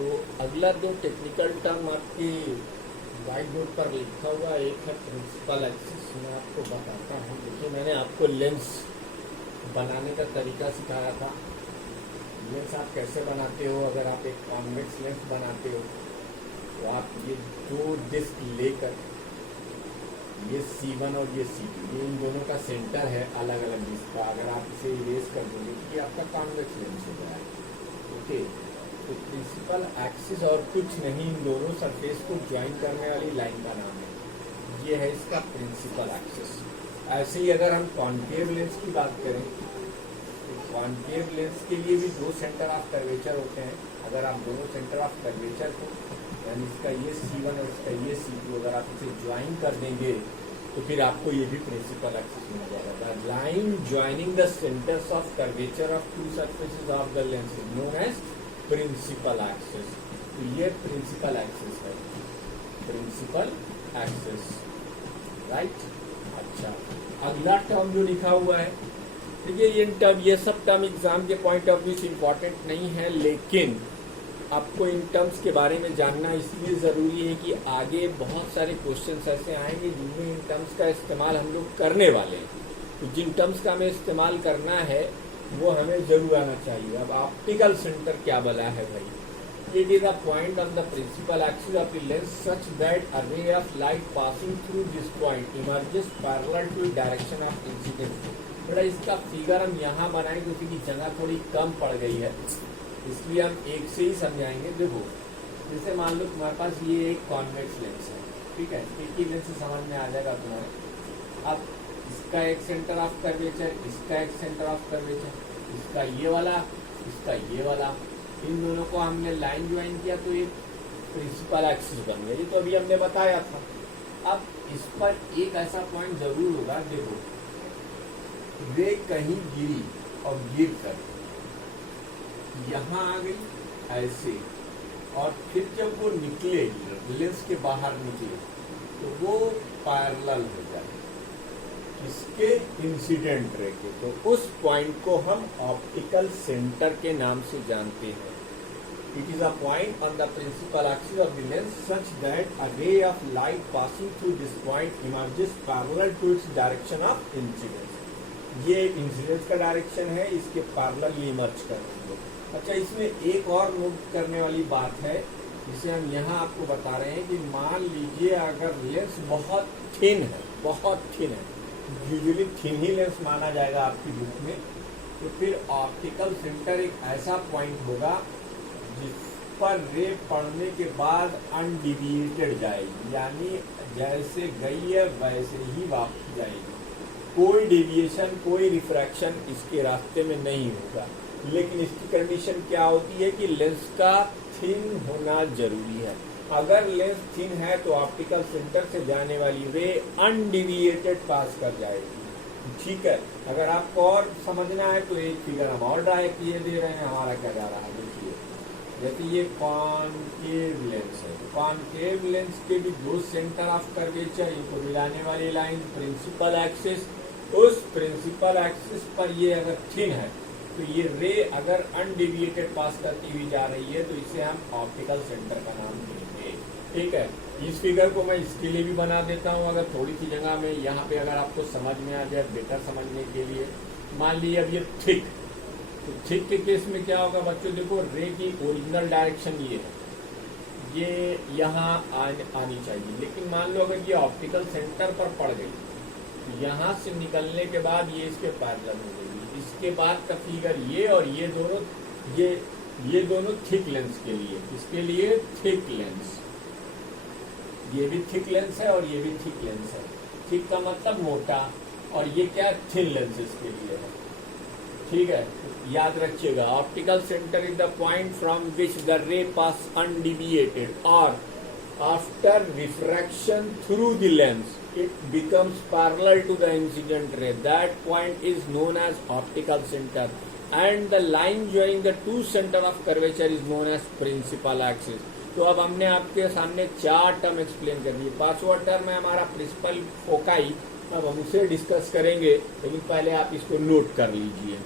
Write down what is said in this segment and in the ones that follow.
तो अगला दो टेक्निकल टर्म आपके व्हाइट बोर्ड पर लिखा हुआ, एक है प्रिंसिपल एक्सिस। मैं आपको बताता हूँ। देखिए, मैंने आपको लेंस बनाने का तरीका सिखाया था। लेंस आप कैसे बनाते हो, अगर आप एक कॉन्वेक्स लेंस बनाते हो तो आप ये दो डिस्क लेकर, ये C1 और ये C2, ये इन दोनों का सेंटर है अलग अलग डिस्क का। अगर आप इसे इरेज कर दोगे कि आपका कॉन्वेक्स लेंस हो जाए। ओके, तो प्रिंसिपल एक्सिस और कुछ नहीं, इन दोनों सरफेस को ज्वाइन करने वाली लाइन का नाम है। ये है इसका प्रिंसिपल एक्सिस। ऐसे ही अगर हम कॉन्केव लेंस की बात करें तो कॉन्केव लेंस के लिए भी दो सेंटर ऑफ कर्वेचर होते हैं। अगर आप दोनों सेंटर ऑफ कर्वेचर को, यानी इसका ये C1 और इसका ये C2, अगर आप इसे ज्वाइन कर देंगे तो फिर आपको ये भी प्रिंसिपल एक्सिस मिल जाएगा। The line joining the centres of curvature of two surfaces of the lens is known as principal axis. तो ये प्रिंसिपल एक्सिस है, प्रिंसिपल एक्सिस, राइट। अच्छा, अगला टर्म जो लिखा हुआ है, देखिए ये सब टर्म एग्जाम के पॉइंट ऑफ व्यू से इम्पोर्टेंट नहीं है, लेकिन आपको इन टर्म्स के बारे में जानना इसलिए ज़रूरी है कि आगे बहुत सारे क्वेश्चंस ऐसे आएंगे जिनमें इन टर्म्स का इस्तेमाल हम लोग करने वाले हैं। तो जिन टर्म्स का हमें इस्तेमाल करना है वो हमें जरूर आना चाहिए। अब ऑप्टिकल सेंटर क्या बना है भाई? It is a point on the principal axis of the lens such that a ray of light passing through this point emerges parallel to direction of incidence. बड़ा इसका फिगर हम यहाँ बनाएंगे क्योंकि जगह थोड़ी कम पड़ गई है, इसलिए हम एक से ही समझाएंगे। देखो, जैसे मान लो तुम्हारे पास ये एक कॉन्वेक्स लेंस है, ठीक है, एक ही लेंस से समझ में आ जाएगा तुम्हारे। अब इसका एक सेंटर ऑफ कर्वेचर, इसका एक सेंटर ऑफ कर्वेचर, इसका ये वाला, इसका ये वाला, इन दोनों को हमने लाइन ज्वाइन किया तो ये प्रिंसिपल एक्सिस बन गया। ये तो अभी हमने बताया था। अब इस पर एक ऐसा पॉइंट जरूर होगा, देखो रे कहीं गिरी और गिर कर यहाँ आ गई ऐसे, और फिर जब वो निकलेगी लेंस के बाहर निकले तो वो पैरेलल हो जाए इसके इंसिडेंट रे के। तो उस पॉइंट को हम ऑप्टिकल सेंटर के नाम से जानते हैं। It is a point on the principal axis of the lens such that a ray of light passing through this point emerges parallel to its direction of incidence. ये incidence का direction है, इसके parallel ये emerge कर रही है। अच्छा, इसमें एक और नोट करने वाली बात है जिसे हम यहाँ आपको बता रहे हैं कि मान लीजिए अगर लेंस बहुत थिन है, बहुत थिन है, यूजुअली थिन ही लेंस माना जाएगा आपकी बुक में, तो फिर ऑप्टिकल सेंटर एक ऐसा पॉइंट होगा जिस पर रे पड़ने के बाद अनडिविएटेड जाएगी, यानी जैसे गई है वैसे ही वापस जाएगी। कोई डेविएशन, कोई रिफ्रैक्शन इसके रास्ते में नहीं होगा। लेकिन इसकी कंडीशन क्या होती है कि लेंस का थिन होना जरूरी है। अगर लेंस थिन है तो ऑप्टिकल सेंटर से जाने वाली रे अनडिविएटेड पास कर जाएगी, ठीक है। अगर आपको और समझना है तो एक फिगर हम और ड्रा किए दे रहे हैं। हमारा क्या जा रहा है, देखिए, जैसे ये कॉनकेव लेंस है, कॉनकेव लेंस के भी दो सेंटर ऑफ कर्वेचर, इनको मिलाने वाली लाइन प्रिंसिपल एक्सिस। उस प्रिंसिपल एक्सिस पर ये अगर थिन है तो ये रे अगर अनडिविएटेड पास करती हुई जा रही है तो इसे हम ऑप्टिकल सेंटर का नाम देंगे, ठीक है। इस फिगर को मैं इसके लिए भी बना देता हूँ, अगर थोड़ी सी जगह में यहाँ पे अगर आपको समझ में आ जाए बेटर समझने के लिए। मान लीजिए अब ये थिक, तो थिक के केस में क्या होगा बच्चों, देखो रे की ओरिजिनल डायरेक्शन ये है, ये यहाँ आनी चाहिए। लेकिन मान लो अगर ये ऑप्टिकल सेंटर पर पड़ गई तो यहाँ से निकलने के बाद ये इसके पैरेलल हो गई। इसके बाद का फिगर ये और ये दोनों थिक लेंस के लिए, इसके लिए थिक लेंस, ये भी थिक लेंस है और ये भी थिक लेंस है। थिक का मतलब मोटा, और ये क्या थिन लेंसेज के लिए है, ठीक है। याद रखिएगा, optical centre is the point from which the ray pass undeviated और after refraction through the lens it becomes parallel to the incident ray. That point is known as optical center, and the line joining the two center of curvature is known as principal axis. तो अब हमने आपके सामने चार term explain कर दिए। पांचवा term है हमारा प्रिंसिपल फोकाई, अब हम उसे डिस्कस करेंगे, लेकिन पहले आप इसको नोट कर लीजिए।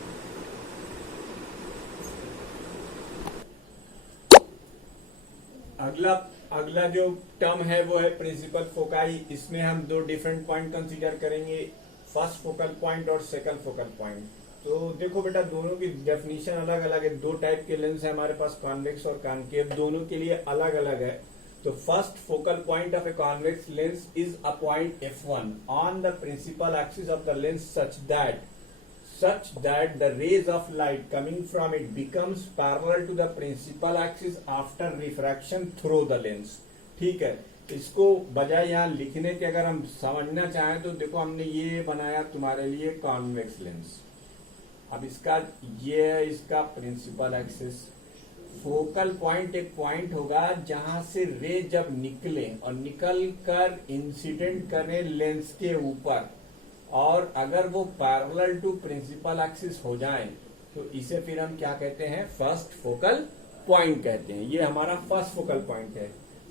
अगला अगला जो टर्म है वो है प्रिंसिपल फोकाई। इसमें हम दो डिफरेंट पॉइंट कंसीडर करेंगे, फर्स्ट फोकल पॉइंट और सेकंड फोकल पॉइंट। तो देखो बेटा, दोनों की डेफिनेशन अलग अलग है। दो टाइप के लेंस है हमारे पास, कॉन्वेक्स और कॉनकेव, दोनों के लिए अलग अलग है। तो first focal point of a convex lens is a point F1 on the principal axis of the lens such that the rays of light coming from it becomes parallel to the principal axis after refraction through the lens। ठीक है, इसको बजाय यहाँ लिखने के अगर हम समझना चाहें तो देखो, हमने ये बनाया तुम्हारे लिए कॉन्वेक्स लेंस। अब इसका ये है इसका प्रिंसिपल एक्सिस। फोकल पॉइंट एक पॉइंट होगा जहां से रे जब निकले और निकल कर इंसिडेंट करें लेंस के ऊपर, और अगर वो पैरेलल टू प्रिंसिपल एक्सिस हो जाएं तो इसे फिर हम क्या कहते हैं, फर्स्ट फोकल पॉइंट कहते हैं। ये हमारा फर्स्ट फोकल पॉइंट है।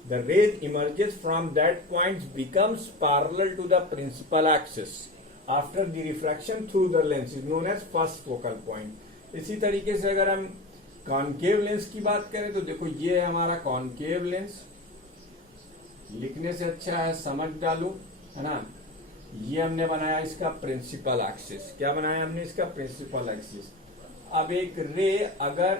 The rays emerges from that point becomes parallel to the principal axis after the refraction through the lens is known as first focal point. इसी तरीके से अगर हम कॉनकेव लेंस की बात करें तो देखो, ये है हमारा कॉनकेव लेंस। लिखने से अच्छा है समझ डालू, है ना। ये हमने बनाया इसका प्रिंसिपल एक्सिस। क्या बनाया हमने, इसका प्रिंसिपल एक्सिस। अब एक रे अगर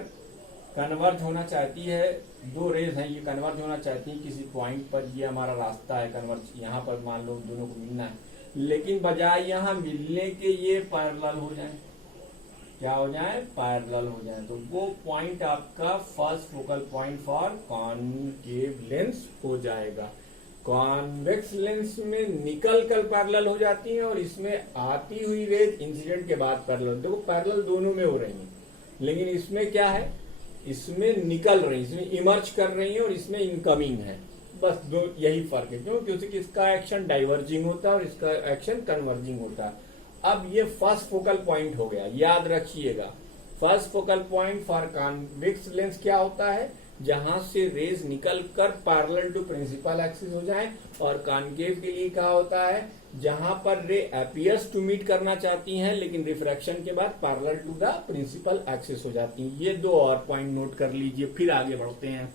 कन्वर्ज होना चाहती है, दो रेज हैं, ये कन्वर्ज होना चाहती है किसी पॉइंट पर, ये हमारा रास्ता है कन्वर्ज, यहाँ पर मान लो दोनों को मिलना है, लेकिन बजाय यहाँ मिलने के ये पैरेलल हो जाए। क्या हो जाए, पैरेलल हो जाए, तो वो पॉइंट आपका first focal point for concave lens हो जाएगा। कॉन्वेक्स लेंस में निकल कर पैरेलल हो जाती हैं और इसमें आती हुई रेज इंसिडेंट के बाद पैरेलल। देखो पैरेलल दोनों में हो रही हैं, लेकिन इसमें क्या है, इसमें निकल रही, इसमें इमर्ज कर रही है और इसमें इनकमिंग है। बस दो यही फर्क है, क्यों, क्योंकि इसका एक्शन डाइवर्जिंग होता है और इसका एक्शन कन्वर्जिंग होता है। अब ये फर्स्ट फोकल पॉइंट हो गया, याद रखिएगा। First focal point for convex lens क्या होता है, जहां से रेज निकल कर पैरेलल टू प्रिंसिपल एक्सिस हो जाए। और कॉनकेव के लिए क्या होता है, जहां पर रे अपीयर्स टू मीट करना चाहती हैं लेकिन रिफ्रैक्शन के बाद parallel to the principal axis हो जाती हैं। ये दो और पॉइंट नोट कर लीजिए, फिर आगे बढ़ते हैं।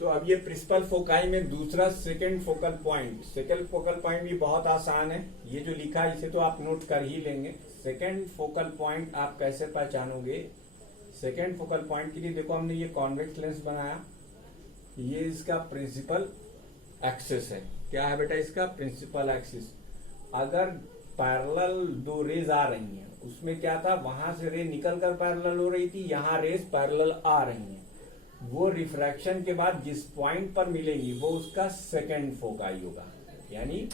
तो अब ये प्रिंसिपल फोकाई में दूसरा second focal point. Second focal point भी बहुत आसान है, ये जो लिखा है इसे तो आप नोट कर ही लेंगे। सेकंड फोकल पॉइंट आप कैसे पहचानोगे, सेकंड फोकल पॉइंट के लिए देखो, हमने ये कॉन्वेक्स लेंस बनाया, ये इसका प्रिंसिपल एक्सिस है। क्या है बेटा, इसका प्रिंसिपल एक्सिस। अगर पैरेलल दो रेज आ रही हैं, उसमें क्या था, वहां से रे निकल कर पैरेलल हो रही थी, यहाँ रेज पैरेलल आ रही हैं, वो रिफ्रैक्शन के बाद जिस पॉइंट पर मिलेंगी वो उसका सेकंड फोकाई होगा, यानी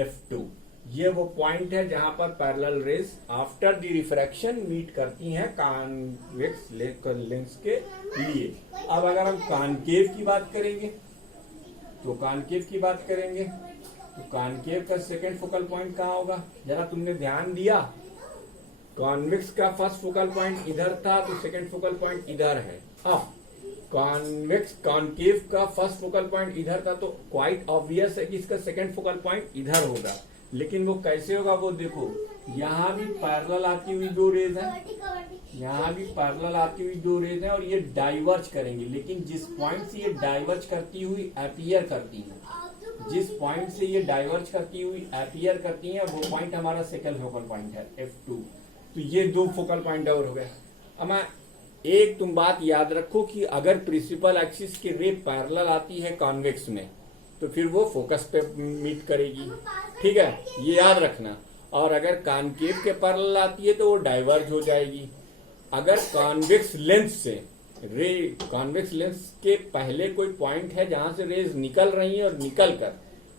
F2। ये वो पॉइंट है जहां पर parallel rays after the refraction meet करती हैं कॉन्वेक्स लेंस के लिए। अब अगर हम कॉनकेव की बात करेंगे तो कॉनकेव का सेकंड फोकल पॉइंट कहाँ होगा, जरा तुमने ध्यान दिया। कॉन्वेक्स का फर्स्ट फोकल पॉइंट इधर था तो सेकंड फोकल पॉइंट इधर है। अब कॉनकेव का फर्स्ट फोकल पॉइंट इधर था तो क्वाइट ऑब्वियस है कि इसका सेकंड फोकल पॉइंट इधर होगा। लेकिन वो कैसे होगा, वो देखो, यहाँ भी पैरेलल आती हुई दो रेज है, यहाँ भी पैरेलल आती हुई दो रेज है और ये डाइवर्ज करेंगे, लेकिन जिस पॉइंट से ये डाइवर्ज करती हुई अपीयर करती है, जिस पॉइंट से ये डाइवर्ज करती हुई अपीयर करती है, वो पॉइंट हमारा सेकंड फोकल पॉइंट है F2। तो ये दो फोकल पॉइंट और हो गए। अब एक तुम बात याद रखो कि अगर प्रिंसिपल एक्सिस की रे पैरेलल आती है कॉन्वेक्स में तो फिर वो फोकस पे मीट करेगी, ठीक है, ये याद रखना। और अगर कॉनकेव के पैरेलल आती है तो वो डाइवर्ज हो जाएगी। अगर कॉन्वेक्स लेंस से कॉन्वेक्स लेंस के पहले कोई पॉइंट है जहां से रेज निकल रही है और निकल कर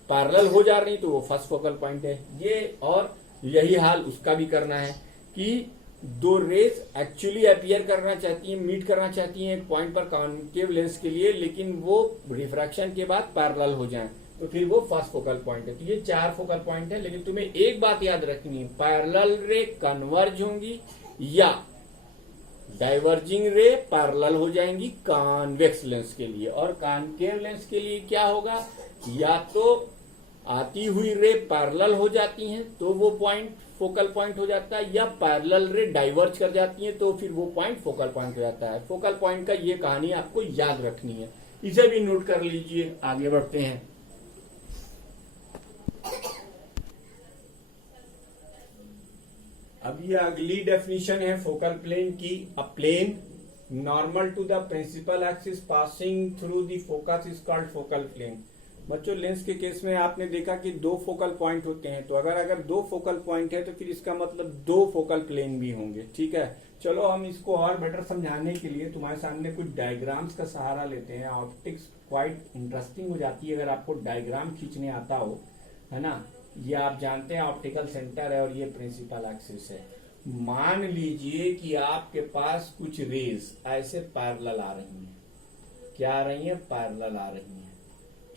पैरेलल हो जा रही तो वो फर्स्ट फोकल पॉइंट है ये। और यही हाल उसका भी करना है कि दो रेज एक्चुअली अपीयर करना चाहती हैं, मीट करना चाहती हैं एक पॉइंट पर कॉनकेव लेंस के लिए, लेकिन वो रिफ्रैक्शन के बाद पैरेलल हो जाएं तो फिर वो फर्स्ट फोकल पॉइंट है। तो ये चार फोकल पॉइंट है, लेकिन तुम्हें एक बात याद रखनी है, पैरेलल रे कन्वर्ज होंगी या डाइवर्जिंग रे पैरेलल हो जाएंगी कॉन्वेक्स लेंस के लिए। और कॉनकेव लेंस के लिए क्या होगा, या तो आती हुई रे पैरेलल हो जाती हैं तो वो पॉइंट फोकल पॉइंट हो जाता है, या पैरेलल रे डाइवर्ज कर जाती हैं तो फिर वो पॉइंट फोकल पॉइंट हो जाता है। फोकल पॉइंट का ये कहानी आपको याद रखनी है, इसे भी नोट कर लीजिए। आगे बढ़ते हैं। अब ये अगली डेफिनेशन है फोकल प्लेन की। A plane normal to the principal axis passing through the focus is called focal plane. बच्चों लेंस के केस में आपने देखा कि दो फोकल पॉइंट होते हैं, तो अगर दो फोकल पॉइंट है तो फिर इसका मतलब दो फोकल प्लेन भी होंगे। ठीक है, चलो हम इसको और बेटर समझाने के लिए तुम्हारे सामने कुछ डायग्राम्स का सहारा लेते हैं। ऑप्टिक्स क्वाइट इंटरेस्टिंग हो जाती है अगर आपको डायग्राम खींचने आता हो, है ना। ये आप जानते हैं ऑप्टिकल सेंटर है और ये प्रिंसिपल एक्सिस है। मान लीजिए कि आपके पास कुछ रेज ऐसे पैरेलल आ रही हैं। क्या आ रही है? पैरेलल आ रही हैं।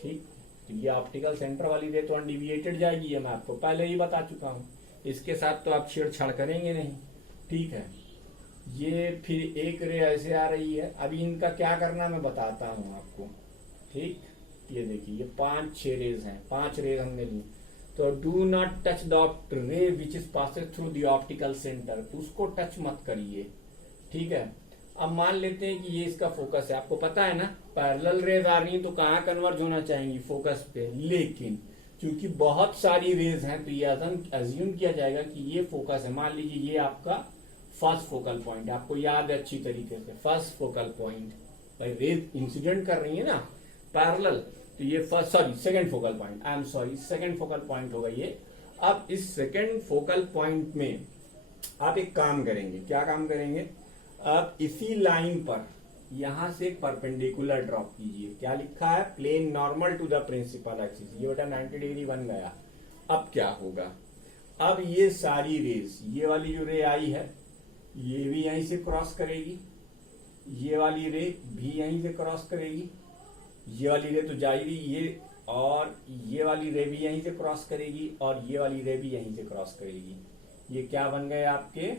ठीक, तो ये ऑप्टिकल सेंटर वाली रे तो अनडिविएटेड जाएगी, ये मैं आपको पहले ही बता चुका हूं। इसके साथ तो आप छेड़छाड़ करेंगे नहीं। ठीक है, ये फिर एक रे ऐसे आ रही है। अभी इनका क्या करना मैं बताता हूं आपको। ठीक, ये देखिए ये 5-6 रेज हैं, 5 रेज हमने ली। तो डू नॉट टच द रे which is Passage through the optical centre, उसको टच मत करिए। ठीक है, अब मान लेते हैं कि ये इसका फोकस है। आपको पता है ना पैरेलल रेज आ रही है तो कहाँ कन्वर्ज होना चाहिए? फोकस पे। लेकिन चूंकि बहुत सारी रेज हैं तो ये अज्यूम किया जाएगा कि ये फोकस है। मान लीजिए ये आपका फर्स्ट फोकल पॉइंट, आपको याद है अच्छी तरीके से, फर्स्ट फोकल पॉइंट। भाई रेज इंसिडेंट कर रही है ना पैरेलल, तो ये second focal point, I am sorry second focal point होगा ये। अब इस सेकंड फोकल पॉइंट में आप एक काम करेंगे। क्या काम करेंगे? अब इसी लाइन पर यहां से एक परपेंडिकुलर ड्रॉप कीजिए। क्या लिखा है? Plane normal to the principal axis. ये बेटा 90 डिग्री बन गया। अब क्या होगा? अब ये सारी रेज, ये वाली जो रे आई है ये भी यहीं से क्रॉस करेगी, ये वाली रे भी यहीं से क्रॉस करेगी, ये वाली रे तो जाएगी ये, और ये वाली रे भी यहीं से क्रॉस करेगी, और ये वाली रे भी यहीं से क्रॉस करेगी। ये क्या बन गए आपके?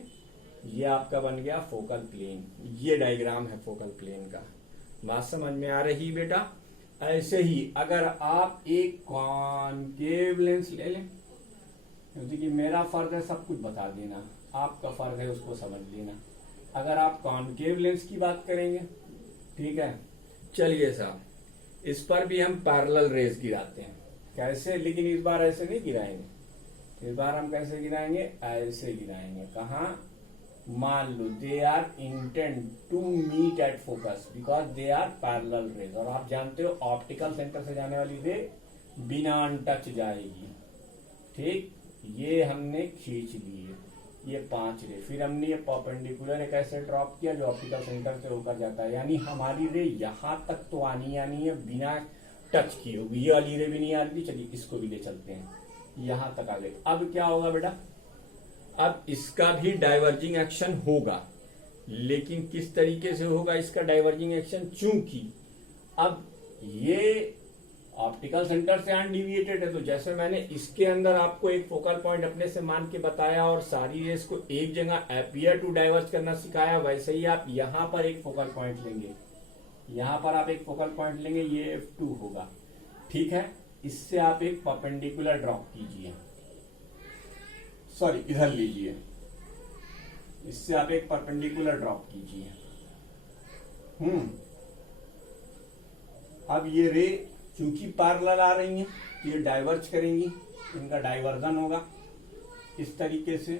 ये आपका बन गया फोकल प्लेन। ये डायग्राम है फोकल प्लेन का। बात समझ में आ रही बेटा? ऐसे ही अगर आप एक कॉनकेव लेंस ले लें, क्योंकि मेरा फर्ज है सब कुछ बता देना, आपका फर्ज है उसको समझ लेना। अगर आप कॉनकेव लेंस की बात करेंगे, ठीक है, चलिए साहब, इस पर भी हम पैरेलल रेज गिराते हैं। कैसे? लेकिन इस बार ऐसे नहीं गिराएंगे। इस बार हम कैसे गिराएंगे? ऐसे गिराएंगे। कहा? मान लो they are intend to meet at focus because they are parallel rays. और आप जानते हो ऑप्टिकल सेंटर से जाने वाली रे बिना अनटच जाएगी। ठीक, ये हमने खींच लिए ये 5 रे। फिर हमने ये परपेंडिकुलर एक ऐसे ड्रॉप किया जो ऑप्टिकल सेंटर से होकर जाता है। यानी हमारी रे यहां तक तो आनी है बिना टच किए होगी। ये वाली रे भी नहीं आ रही थी, चलिए इसको भी ले चलते हैं, यहां तक आ गए। अब क्या होगा बेटा? अब इसका भी डाइवर्जिंग एक्शन होगा, लेकिन किस तरीके से होगा इसका डाइवर्जिंग एक्शन? चूंकि अब ये ऑप्टिकल सेंटर से अनडिविएटेड है, तो जैसे मैंने इसके अंदर आपको एक फोकल पॉइंट अपने से मान के बताया और सारी रेस को एक जगह अपीयर टू डाइवर्ज करना सिखाया, वैसे ही आप यहां पर एक फोकल पॉइंट लेंगे। यहां पर आप एक फोकल पॉइंट लेंगे, ये F2 होगा। ठीक है, इससे आप एक परपेंडिकुलर ड्रॉप कीजिए, सॉरी इधर लीजिए, इससे आप एक परपेंडिकुलर ड्रॉप कीजिए। अब ये रे चूंकि पैरेलल आ रही हैं तो ये डाइवर्ज करेंगी, इनका डाइवर्जन होगा इस तरीके से।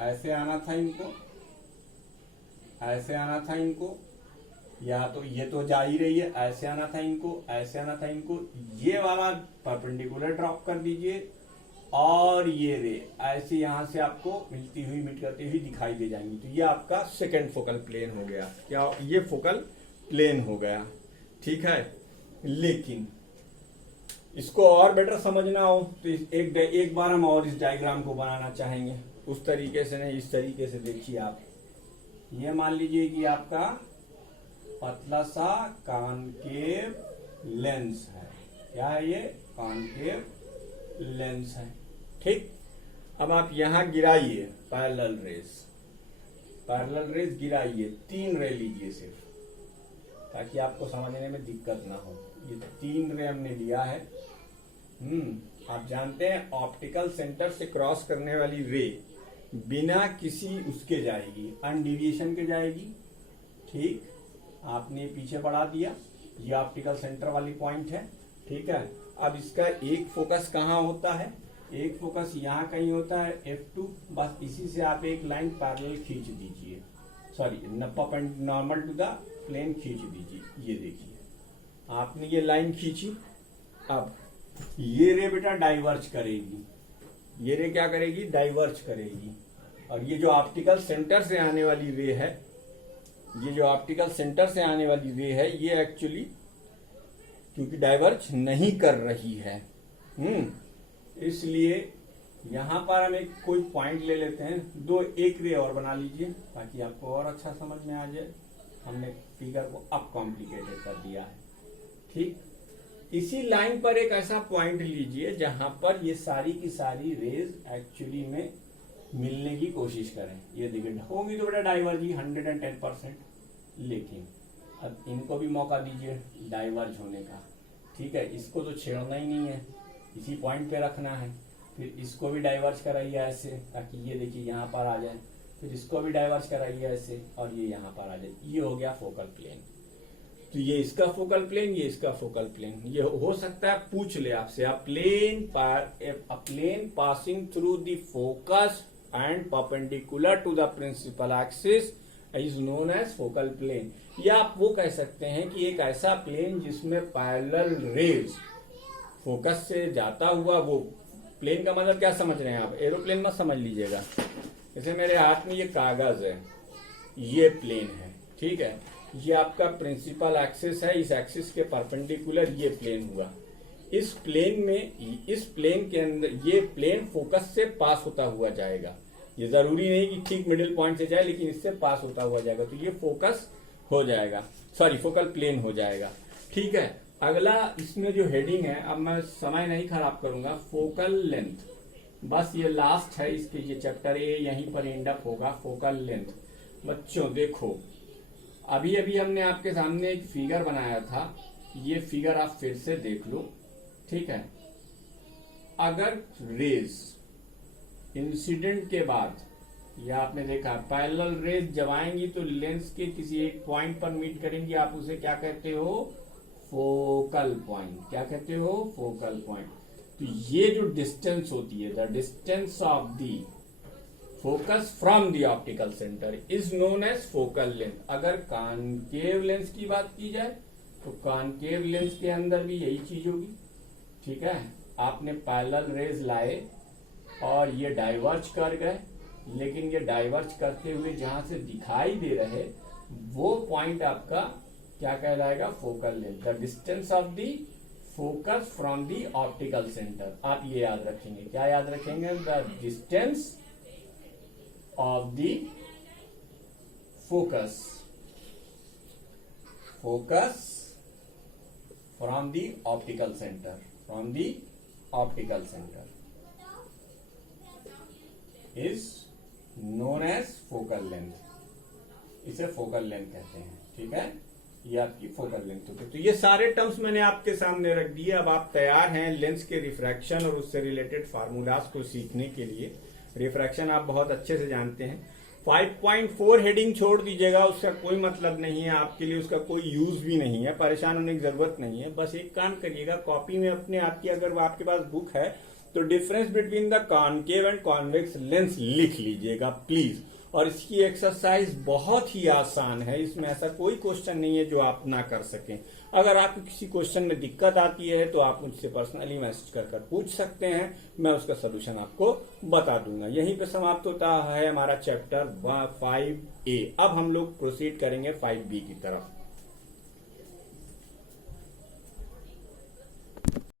ऐसे आना था इनको, ऐसे आना था इनको, या तो ये तो जा ही रही है, ऐसे आना था इनको, ऐसे आना था इनको। ये वाला परपेंडिकुलर ड्रॉप कर दीजिए और ये रे ऐसे यहां से आपको मिलती हुई मिट करती हुई दिखाई दे जाएंगी। तो ये आपका सेकंड फोकल प्लेन हो गया। क्या? ये फोकल प्लेन हो गया। ठीक है, लेकिन इसको और बेटर समझना हो तो एक बार हम और इस डायग्राम को बनाना चाहेंगे। उस तरीके से नहीं, इस तरीके से देखिए आप। ये मान लीजिए कि आपका पतला सा कॉनकेव लेंस है। क्या है ये? कॉनकेव लेंस है। ठीक, अब आप यहां गिराइए पैरेलल रेज, पैरेलल रेज गिराइए। 3 रे लीजिए सिर्फ, ताकि आपको समझने में दिक्कत ना हो। ये 3 रे हमने लिया है। आप जानते हैं ऑप्टिकल सेंटर से क्रॉस करने वाली रे बिना किसी उसके जाएगी, अनडिविएशन के जाएगी। ठीक, आपने पीछे बढ़ा दिया, ये ऑप्टिकल सेंटर वाली पॉइंट है। ठीक है, अब इसका एक फोकस कहाँ होता है? एक फोकस यहाँ कहीं होता है F2। बस इसी से आप एक लाइन पैरेलल खींच दीजिए, sorry normal to the plane खींच दीजिए। ये देखिए आपने ये लाइन खींची। अब ये रे बेटा डाइवर्ज करेगी, ये रे क्या करेगी? डाइवर्ज करेगी। और ये जो ऑप्टिकल सेंटर से आने वाली रे है, ये जो ऑप्टिकल सेंटर से आने वाली रे है, ये एक्चुअली क्योंकि डाइवर्ज नहीं कर रही है, इसलिए यहां पर हम एक कोई पॉइंट ले लेते हैं। एक रे और बना लीजिए ताकि आपको और अच्छा समझ में आ जाए। हमने फिगर को अब कॉम्प्लिकेटेड कर दिया है। ठीक, इसी लाइन पर एक ऐसा पॉइंट लीजिए जहां पर ये सारी की सारी रेज एक्चुअली में मिलने की कोशिश करें। ये देखिए होगी तो बेटा डाइवर्ज ही 110%, लेकिन अब इनको भी मौका दीजिए डाइवर्ज होने का। ठीक है, इसको तो छेड़ना ही नहीं है, इसी पॉइंट पे रखना है। फिर इसको भी डाइवर्ज कराइए ऐसे ताकि ये देखिए यहाँ पर आ जाए, फिर इसको भी डाइवर्ज कराइए ऐसे और ये यहाँ पर आ जाए। ये हो गया फोकल प्लेन। तो ये इसका फोकल प्लेन, ये इसका फोकल प्लेन। ये हो सकता है पूछ ले आपसे, a plane passing through the focus and perpendicular to the principal axis is known as focal plane. या आप वो कह सकते हैं कि एक ऐसा प्लेन जिसमें पैरेलल रेज फोकस से जाता हुआ, वो प्लेन का मतलब क्या समझ रहे हैं आप? एरोप्लेन मत समझ लीजिएगा। जैसे मेरे हाथ में ये कागज है, ये प्लेन है। ठीक है, ये आपका प्रिंसिपल एक्सिस है, इस एक्सिस के परपेंडिकुलर ये प्लेन हुआ। इस प्लेन में, इस प्लेन के अंदर ये प्लेन फोकस से पास होता हुआ जाएगा। ये जरूरी नहीं कि ठीक मिडिल पॉइंट से जाए, लेकिन इससे पास होता हुआ जाएगा, तो ये फोकस हो जाएगा, सॉरी फोकल प्लेन हो जाएगा। ठीक है, अगला इसमें जो हेडिंग है, अब मैं समय नहीं खराब करूंगा, फोकल लेंथ। बस ये लास्ट है इसके, ये चैप्टर ए यहीं पर एंड अप होगा। फोकल लेंथ बच्चों देखो, अभी अभी हमने आपके सामने एक फिगर बनाया था, ये फिगर आप फिर से देख लो। ठीक है, अगर रेज इंसिडेंट के बाद, या आपने देखा पैरेलल रेज जब आएंगी तो लेंस के किसी एक पॉइंट पर मीट करेंगी, आप उसे क्या कहते हो? Focal point. क्या कहते हो? Focal point. तो ये जो डिस्टेंस होती है, the distance of the focus from the optical centre is known as focal length. अगर कॉनकेव लेंस की बात की जाए तो कॉनकेव लेंस के अंदर भी यही चीज होगी। ठीक है, आपने पैरेलल रेज लाए और ये डाइवर्ज कर गए, लेकिन ये डाइवर्ज करते हुए जहां से दिखाई दे रहे वो पॉइंट आपका क्या कहलाएगा? Focal length. The distance of the focus from the optical centre. आप ये याद रखेंगे, क्या याद रखेंगे? The distance of the focus from the optical centre, from the optical centre is known as focal length. इसे फोकल लेंथ कहते हैं। ठीक है, ये आपकी फोकल लेंथ होती है। तो ये सारे टर्म्स मैंने आपके सामने रख दिए। अब आप तैयार हैं लेंस के रिफ्रैक्शन और उससे रिलेटेड फार्मूलाज को सीखने के लिए। रिफ्रैक्शन आप बहुत अच्छे से जानते हैं। 5.4 हेडिंग छोड़ दीजिएगा, उसका कोई मतलब नहीं है आपके लिए, उसका कोई यूज भी नहीं है, परेशान होने की जरूरत नहीं है। बस एक काम करिएगा, कॉपी में अपने आपकी अगर वो आपके पास बुक है तो difference between the concave and convex lens लिख लीजिएगा प्लीज। और इसकी एक्सरसाइज बहुत ही आसान है, इसमें ऐसा कोई क्वेश्चन नहीं है जो आप ना कर सकें। अगर आपको किसी क्वेश्चन में दिक्कत आती है तो आप मुझसे पर्सनली मैसेज कर पूछ सकते हैं, मैं उसका सोल्यूशन आपको बता दूंगा। यहीं पे समाप्त होता है हमारा चैप्टर 5A। अब हम लोग प्रोसीड करेंगे 5B की तरफ।